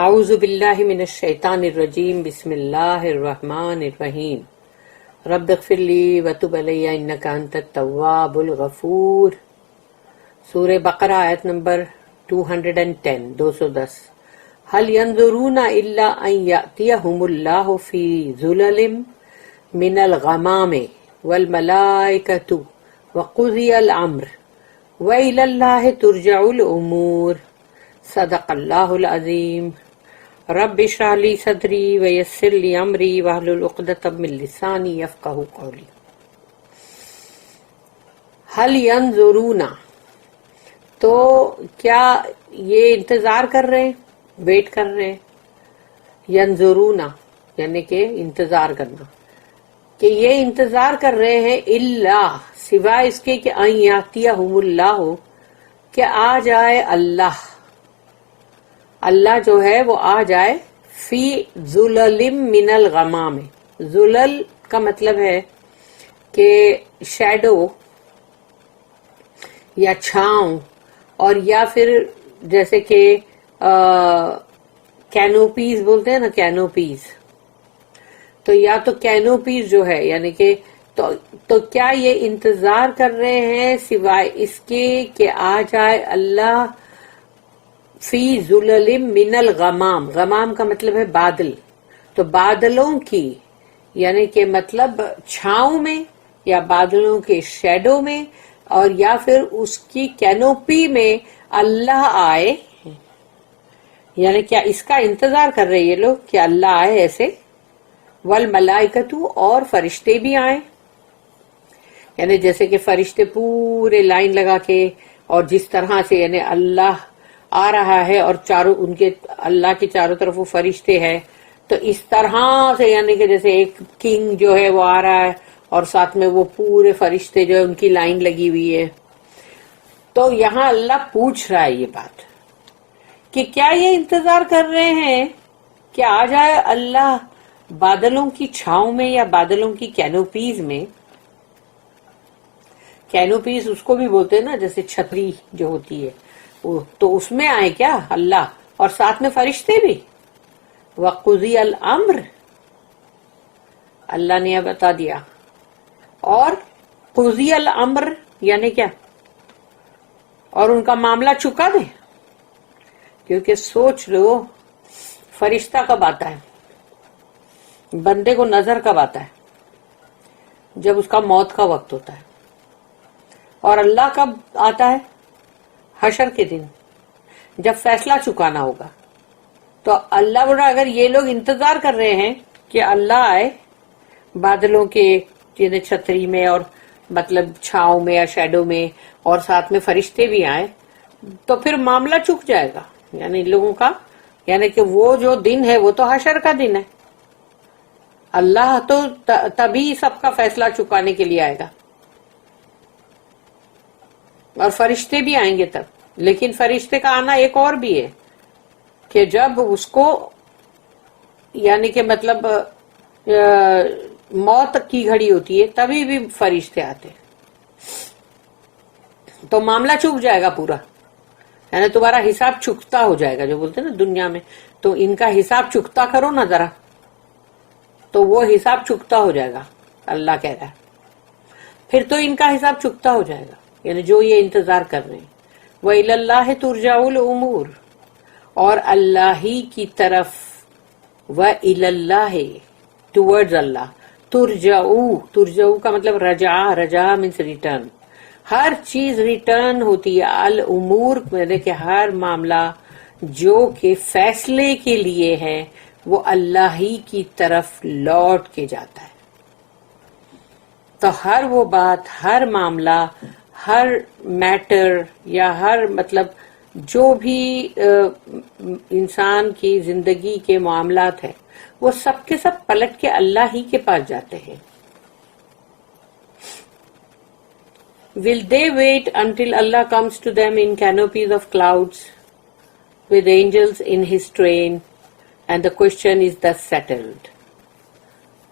اعوذ باللہ من الشیطان الرجیم بسم اللہ الرحمن الرحیم رب اغفر لی وتب علی انک انت التواب الغفور۔ سورہ بقرہ آیت نمبر 210 هل ينظرون الا ان یأتیہم اللہ فی ظلل من الغمام والملائکۃ وقضی الامر وإلی اللہ ترجع الامور۔ صدق اللہ العظیم۔ رب اشرح لی صدری ویسر لی امری واحلل عقدۃ من لسانی یفقہوا قولی۔ هل ینظرون، تو کیا یہ انتظار کر رہے ہیں، ویٹ کر رہے ہیں؟ ینظرون یعنی کہ انتظار کرنا، کہ یہ انتظار کر رہے ہیں اللہ سوائے اس کے کہ ان یاتیہم اللہ، کہ آ جائے اللہ، اللہ جو ہے وہ آ جائے فی ظلل من الغمام۔ ظلل کا مطلب ہے کہ شیڈو یا چھاؤں، اور یا پھر جیسے کہ کینوپیز بولتے ہیں نا، کینوپیز، تو یا تو کینوپیز جو ہے یعنی کہ تو کیا یہ انتظار کر رہے ہیں سوائے اس کے کہ آ جائے اللہ فی ظلل من الغمام۔ غمام کا مطلب ہے بادل، تو بادلوں کی یعنی کہ مطلب چھاؤں میں یا بادلوں کے شیڈو میں، اور یا پھر اس کی کینوپی میں اللہ آئے، یعنی کیا اس کا انتظار کر رہے یہ لوگ کہ اللہ آئے ایسے۔ والملائکۃ، اور فرشتے بھی آئیں، یعنی جیسے کہ فرشتے پورے لائن لگا کے، اور جس طرح سے یعنی اللہ آ رہا ہے اور چاروں ان کے اللہ کے چاروں طرف وہ فرشتے ہیں، تو اس طرح سے یعنی کہ جیسے ایک کنگ جو ہے وہ آ رہا ہے اور ساتھ میں وہ پورے فرشتے جو ہے ان کی لائن لگی ہوئی ہے۔ تو یہاں اللہ پوچھ رہا ہے یہ بات کہ کیا یہ انتظار کر رہے ہیں کہ آ جائے اللہ بادلوں کی چھاؤں میں یا بادلوں کی کینوپیز میں۔ کینوپیز اس کو بھی بولتے ہیں نا، جیسے چھتری جو ہوتی ہے، تو اس میں آئے کیا اللہ اور ساتھ میں فرشتے بھی۔ وقضی الامر، اللہ نے بتا دیا، اور قضی الامر یعنی کیا، اور ان کا معاملہ چکا دے۔ کیونکہ سوچ لو فرشتہ کب آتا ہے، بندے کو نظر کب آتا ہے، جب اس کا موت کا وقت ہوتا ہے، اور اللہ کب آتا ہے، حشر کے دن جب فیصلہ چکانا ہوگا۔ تو اللہ بڑا اگر یہ لوگ انتظار کر رہے ہیں کہ اللہ آئے بادلوں کے یعنی چھتری میں اور مطلب چھاؤں میں یا شیڈو میں، اور ساتھ میں فرشتے بھی آئے، تو پھر معاملہ چک جائے گا یعنی ان لوگوں کا، یعنی کہ وہ جو دن ہے وہ تو حشر کا دن ہے، اللہ تو تبھی سب کا فیصلہ چکانے کے لیے آئے گا، اور فرشتے بھی آئیں گے تب۔ لیکن فرشتے کا آنا ایک اور بھی ہے کہ جب اس کو یعنی کہ مطلب موت کی گھڑی ہوتی ہے تبھی بھی فرشتے آتے، تو معاملہ چک جائے گا پورا، یعنی تمہارا حساب چکتا ہو جائے گا، جو بولتے ہیں نا دنیا میں، تو ان کا حساب چکتا کرو نا ذرا، تو وہ حساب چکتا ہو جائے گا، اللہ کہہ رہا ہے، پھر تو ان کا حساب چکتا ہو جائے گا، یعنی جو یہ انتظار کر رہے ہیں۔ وَإِلَى اللَّهِ تُرْجَعُ الْأُمُورُ، اور اللہ ہی کی طرف، وَإِلَى اللَّهِ towards اللہ، ترجعو کا مطلب رجع means return، ہر چیز ریٹرن ہوتی ہے، الامور یعنی کہ ہر معاملہ جو کہ فیصلے کے لیے ہے وہ اللہ ہی کی طرف لوٹ کے جاتا ہے۔ تو ہر وہ بات، ہر معاملہ، ہر میٹر یا ہر مطلب جو بھی انسان کی زندگی کے معاملات ہیں وہ سب کے سب پلٹ کے اللہ ہی کے پاس جاتے ہیں۔ Will they wait until Allah comes to them in canopies of clouds with angels in his train? And the question is thus settled.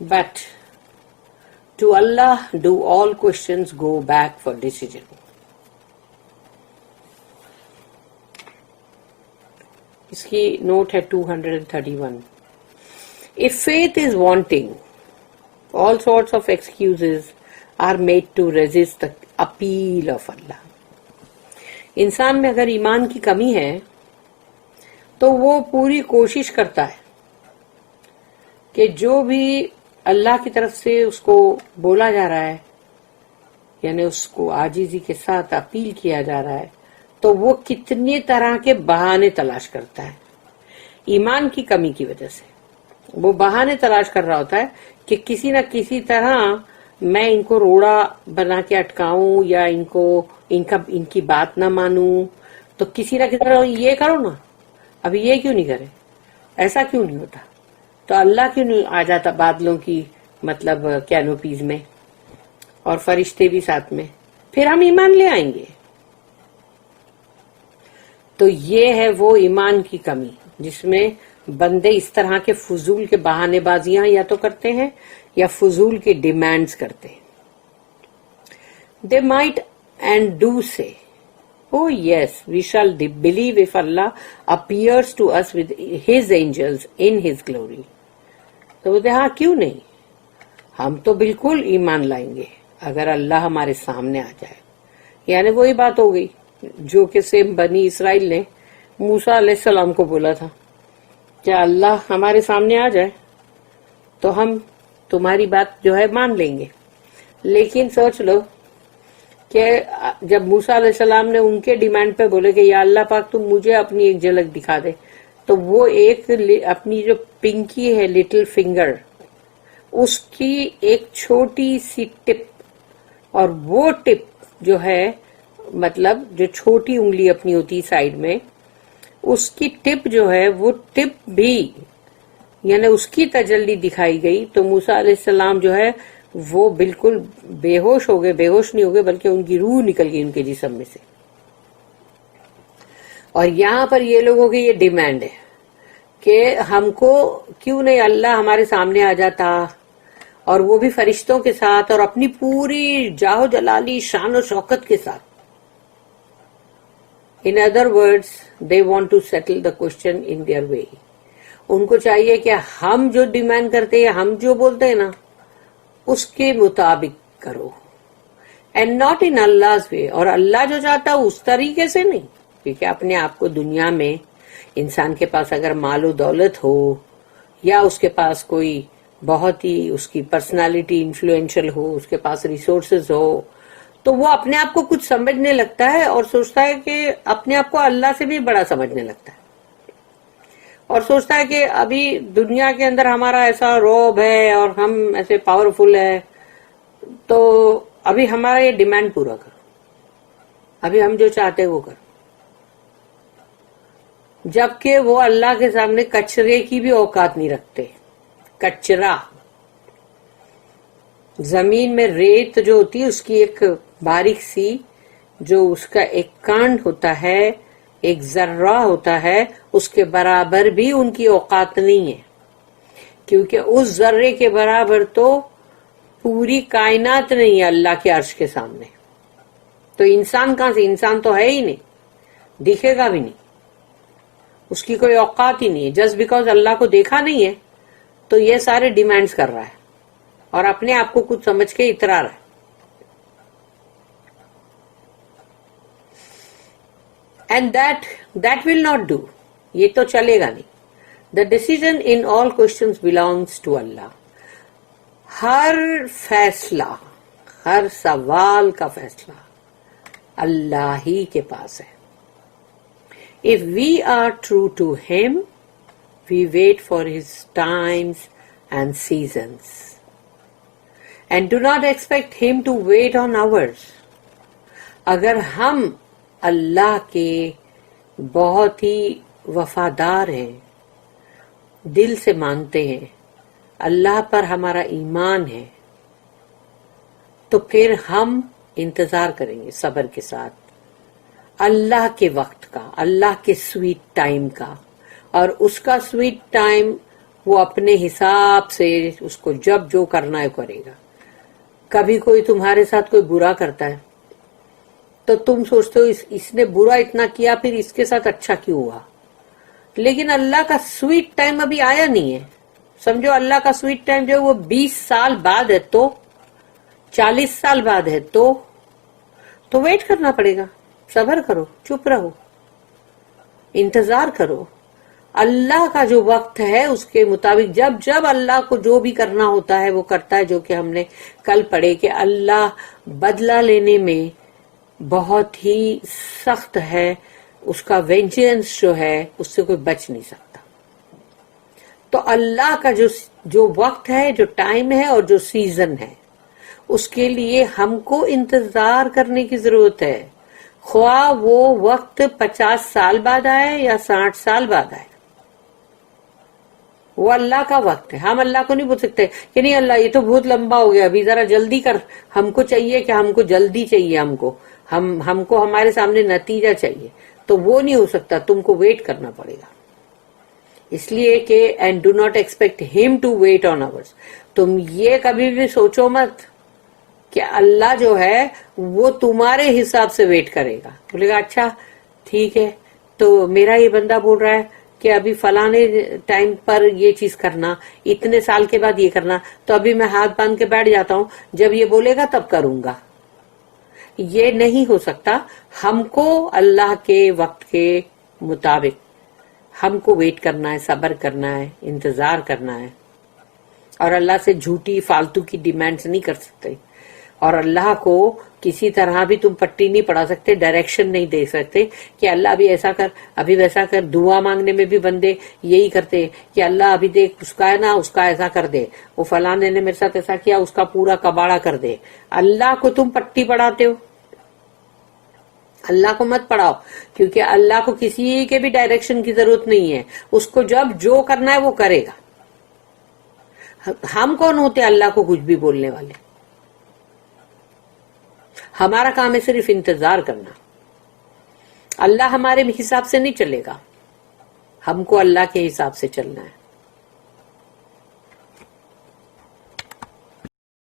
But to Allah do all questions go back for decision. اس کی note ہے 231. If faith is wanting, all sorts of excuses are made to resist the appeal of Allah. انسان میں اگر ایمان کی کمی ہے تو وہ پوری کوشش کرتا ہے کہ جو بھی اللہ کی طرف سے اس کو بولا جا رہا ہے، یعنی اس کو عاجزی کے ساتھ اپیل کیا جا رہا ہے، تو وہ کتنے طرح کے بہانے تلاش کرتا ہے ایمان کی کمی کی وجہ سے. وہ بہانے تلاش کر رہا ہوتا ہے کہ کسی نہ کسی طرح میں ان کو روڑا بنا کے اٹکاؤں یا ان کی بات نہ مانوں، تو کسی نہ کسی طرح یہ کرو نا، ابھی یہ کیوں نہیں کرے، ایسا کیوں نہیں ہوتا، تو اللہ کیوں نہیں آ جاتا بادلوں کی مطلب کینوپیز میں اور فرشتے بھی ساتھ میں، پھر ہم ایمان لے آئیں گے. تو یہ ہے وہ ایمان کی کمی جس میں بندے اس طرح کے فضول کے بہانے بازیاں یا تو کرتے ہیں یا فضول کے ڈیمانڈز کرتے ہیں. They might and do say, oh yes, we shall believe if Allah appears to us with His angels in His glory. تو بولتے ہاں کیوں نہیں، ہم تو بالکل ایمان لائیں گے اگر اللہ ہمارے سامنے آ جائے. یعنی وہی بات ہو گئی جو کہ سیم بنی اسرائیل نے موسیٰ علیہ السلام کو بولا تھا کہ اللہ ہمارے سامنے آ جائے تو ہم تمہاری بات جو ہے مان لیں گے. لیکن سوچ لو کہ جب موسیٰ علیہ السلام نے ان کے ڈیمانڈ پہ بولے کہ یا اللہ پاک تم مجھے اپنی ایک جھلک دکھا دے، تو وہ ایک اپنی جو پنکی ہے لٹل فنگر، اس کی ایک چھوٹی سی ٹپ، اور وہ ٹپ جو ہے مطلب جو چھوٹی انگلی اپنی ہوتی سائیڈ میں، اس کی ٹپ جو ہے وہ ٹپ بھی یعنی اس کی تجلی دکھائی گئی تو موسیٰ علیہ السلام جو ہے وہ بالکل بے ہوش ہو گئے، بے ہوش نہیں ہو گئے بلکہ ان کی روح نکل گئی ان کے جسم میں سے. اور یہاں پر یہ لوگوں کی یہ ڈیمانڈ ہے کہ ہم کو کیوں نہیں اللہ ہمارے سامنے آ جاتا، اور وہ بھی فرشتوں کے ساتھ اور اپنی پوری جاہ و جلالی شان و شوکت کے ساتھ. In other words, they want to settle the question in their way. ان کو چاہیے کہ ہم جو ڈیمانڈ کرتے ہیں، ہم جو بولتے ہیں نا، اس کے مطابق کرو، and not in Allah's way. اور اللہ جو چاہتا ہے اس طریقے سے نہیں، کیونکہ اپنے آپ کو دنیا میں انسان کے پاس اگر مال و دولت ہو یا اس کے پاس کوئی بہت ہی اس کی پرسنالٹی انفلوئنشل ہو، اس کے پاس ریسورسز ہو، تو وہ اپنے آپ کو کچھ سمجھنے لگتا ہے اور سوچتا ہے کہ اپنے آپ کو اللہ سے بھی بڑا سمجھنے لگتا ہے، اور سوچتا ہے کہ ابھی دنیا کے اندر ہمارا ایسا روب ہے اور ہم ایسے پاورفل ہے، تو ابھی ہمارا یہ ڈیمانڈ پورا کرو، ابھی ہم جو چاہتے وہ کرو. جبکہ وہ اللہ کے سامنے کچرے کی بھی اوقات نہیں رکھتے. کچرا، زمین میں ریت جو ہوتی ہے اس کی ایک باریک سی جو اس کا ایک کانڈ ہوتا ہے، ایک ذرہ ہوتا ہے، اس کے برابر بھی ان کی اوقات نہیں ہے، کیونکہ اس ذرے کے برابر تو پوری کائنات نہیں ہے اللہ کے عرش کے سامنے. تو انسان کہاں سے، انسان تو ہے ہی نہیں، دکھے گا بھی نہیں، اس کی کوئی اوقات ہی نہیں ہے. جسٹ بیکاز اللہ کو دیکھا نہیں ہے تو یہ سارے ڈیمانڈز کر رہا ہے اور اپنے آپ کو کچھ سمجھ کے اترا رہا ہے. And that will not do. یہ تو چلے گا نہیں. The decision in all questions belongs to Allah. ہر فیصلہ، ہر سوال کا فیصلہ اللہ ہی کے پاس ہے. If we are true to Him, we wait for His times and seasons. And do not expect Him to wait on ours. اگر ہم اللہ کے بہت ہی وفادار ہیں، دل سے مانتے ہیں، اللہ پر ہمارا ایمان ہے، تو پھر ہم انتظار کریں گے صبر کے ساتھ اللہ کے وقت کا، اللہ کے سویٹ ٹائم کا. اور اس کا سویٹ ٹائم وہ اپنے حساب سے اس کو جب جو کرنا ہے کرے گا. کبھی کوئی تمہارے ساتھ کوئی برا کرتا ہے تو تم سوچتے ہو اس نے برا اتنا کیا، پھر اس کے ساتھ اچھا کیوں ہوا؟ لیکن اللہ کا سویٹ ٹائم ابھی آیا نہیں ہے. سمجھو اللہ کا سویٹ ٹائم جو ہے وہ 20 سال بعد ہے، تو 40 سال بعد ہے، تو ویٹ کرنا پڑے گا. صبر کرو، چپ رہو، انتظار کرو. اللہ کا جو وقت ہے اس کے مطابق جب اللہ کو جو بھی کرنا ہوتا ہے وہ کرتا ہے. جو کہ ہم نے کل پڑھے کہ اللہ بدلہ لینے میں بہت ہی سخت ہے، اس کا وینجنس جو ہے اس سے کوئی بچ نہیں سکتا. تو اللہ کا جو وقت ہے، جو ٹائم ہے اور جو سیزن ہے، اس کے لیے ہم کو انتظار کرنے کی ضرورت ہے. خواہ وہ وقت 50 سال بعد آئے یا 60 سال بعد آئے، وہ اللہ کا وقت ہے. ہم اللہ کو نہیں بول سکتے کہ نہیں اللہ یہ تو بہت لمبا ہو گیا، ابھی ذرا جلدی کر. ہم کو چاہیے کہ ہم کو جلدی چاہیے، ہم کو ہمارے سامنے نتیجہ چاہیے، تو وہ نہیں ہو سکتا. تم کو ویٹ کرنا پڑے گا. اس لیے کہ اینڈ ڈو ناٹ ایکسپیکٹ ہم ٹو ویٹ آن آورس. تم یہ کبھی بھی سوچو مت کہ اللہ جو ہے وہ تمہارے حساب سے ویٹ کرے گا. بولے گا اچھا ٹھیک ہے، تو میرا یہ بندہ بول رہا ہے کہ ابھی فلانے ٹائم پر یہ چیز کرنا، اتنے سال کے بعد یہ کرنا، تو ابھی میں ہاتھ باندھ کے بیٹھ جاتا ہوں، جب یہ بولے گا تب کروں گا. یہ نہیں ہو سکتا. ہم کو اللہ کے وقت کے مطابق ہم کو ویٹ کرنا ہے، صبر کرنا ہے، انتظار کرنا ہے. اور اللہ سے جھوٹی فالتو کی ڈیمانڈز نہیں کر سکتے. اور اللہ کو کسی طرح بھی تم پٹی نہیں پڑا سکتے، ڈائریکشن نہیں دے سکتے کہ اللہ ابھی ایسا کر، ابھی ویسا کر. دعا مانگنے میں بھی بندے یہی کرتے کہ اللہ ابھی دیکھ اس کا ہے نا، اس کا ایسا کر دے، وہ فلانے نے میرے ساتھ ایسا کیا، اس کا پورا کباڑا کر دے. اللہ کو تم پٹی پڑھاتے ہو. اللہ کو مت پڑھاؤ، کیونکہ اللہ کو کسی کے بھی ڈائریکشن کی ضرورت نہیں ہے. اس کو جب جو کرنا ہے وہ کرے گا. ہم کون ہوتے اللہ کو کچھ بھی بولنے والے؟ ہمارا کام ہے صرف انتظار کرنا. اللہ ہمارے حساب سے نہیں چلے گا، ہم کو اللہ کے حساب سے چلنا ہے.